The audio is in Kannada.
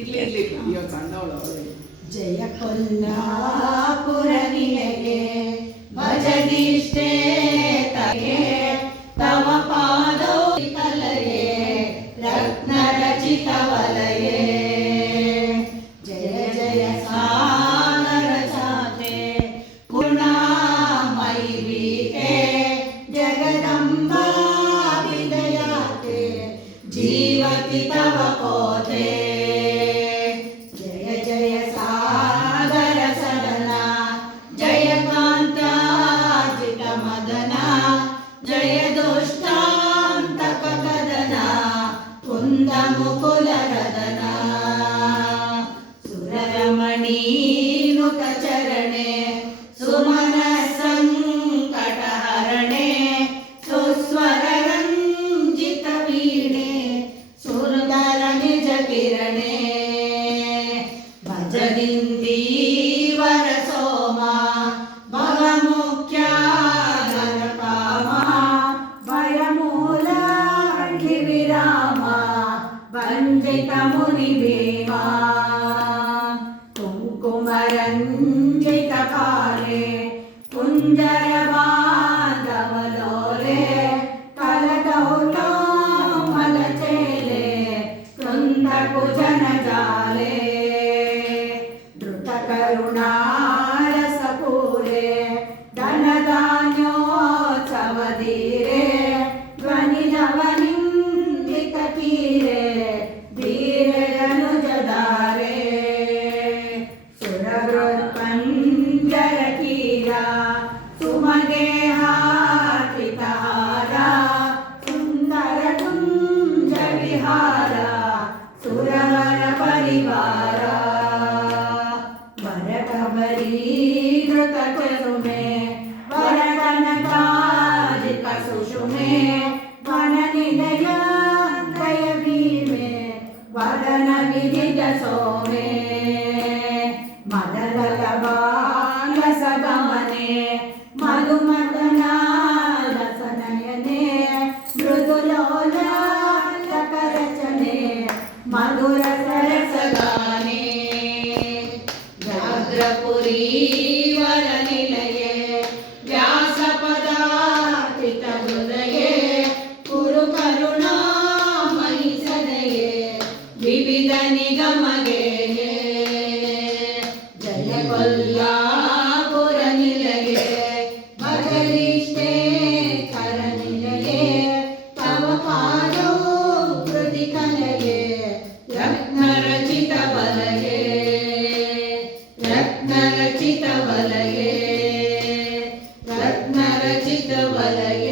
ಇರ್ಲಿ ಇವತ್ತು ಸಣ್ಣವಳು ಅವಳು. ಜಯ ಕೊಲ್ಲಾಪುರ ನಿನಗೆ ಭಜನಿಷ್ಠೆ ತಗೆ ತವ ಪಾದೌ ಕಲಯೇ ರತ್ನ ರಚಿತ ವಲಯೇ ಜಯ ಜಯ ಸಾಗರ ಚಾತೆ ಪೂರ್ಣಮಯಿ ವೀತೆ ಜಗದಂಬಾ ವಿದಯಾತೆ ಜೀವತಿ ತವ ಪೋತೆ ಜಯ ಜಯ ಸಾಗರ ಸದನ ಜಯ ಕಾಂತಾಜಿತ ಮದನ ಜಯ ದುಷ್ಟಾಂತಕ ಕದನ ಕುಂದ ಮುಕುಲ ರದನ ಸುರರಮಣೀ ನುತ ಚರಣೆ ಸುಮನ ಸಂಕಟ ಹರಣೆ ಸುಸ್ವರ ರಂಜಿತ ವೀಣೆ ಸುಂದರ ನಿಜ ಕಿರಣೆ ಭಜನಿಂದೀವರ ಸೋಮ ಭವ ಮುಖ್ಯ ಕಾಮ ಭಯ ಮೂಲ ವಿರಾಮ ವಂಜಿತ ಮುನಿ ಭೀಮ ಕುಂಕುಮರಂಜಿತ ಕಾಲೆ ಕುಂಜರ ಬಾಂಧವಲೋಲೆ ಕಲಕೌಲೋ ಮಲಚೇಲೆ ಕೃಂದ ಕುಜನ ಜಾಲೆ ಧೃತ ಕರುಣಾರಸ ಪೂರೆ ಧನಧಾನ್ಯೋತ್ಸವಧೀರೆ ಧ್ವನಿ ಧವನಿಂದಿತ ತೀರೆ ಧೀರೆ ಅನುಜಧಾರೆ ಸುರವೃತ್ಪಂಜರ ಕೀರ ಸುಮಗೆ ಹಾಕಿತಾರ ಸುಂದರ ಕುಂಜ ವಿಹಾರ ಸುರವರ ಪರಿವಾರ ವರಕಬರೀಧೃತ ಕರುಮೆ ವರಕನಕಾಜಿತ ಸುಷುಮೆ ವನ ನಿಲಯ ದಯ ಭೀಮೆ ವದನ ವಿದಿತ ಸೋಮೆ ಮದಲಲ ಬಾಲಸ ಗಮನೆ ಮಧುಮದನ ರಸನಯನೆ ಮೃದುಲೋಲ ರಚನೆ ಮಧುರ ಸರಸಗಾನೆ ವ್ಯಾಘ್ರಪುರೀವರ ನಿಲಯೇ ವ್ಯಾಸಪದಾರ್ಪಿತ ಹೃದಯೇ ಕುರು ಕರುಣಾಮಯಿ ಸದಯೇ ವಿವಿಧ ನಿಗಮಗೆ ಜಯ ಕೊಲ್ಲಾಪುರ ನಿಲಯೇ ಭಜನಿಷ್ಠೆ ಕರ ನಿಲಯೇ ತವ ಪಾದೌ ಕೃತಿ ಕಲಯೇ ರತ್ನ ರಚಿತ ವಲಯೇ ರತ್ನ ರಚಿತ ವಲಯೇ ರತ್ನ ರಚಿತ ವಲಯೇ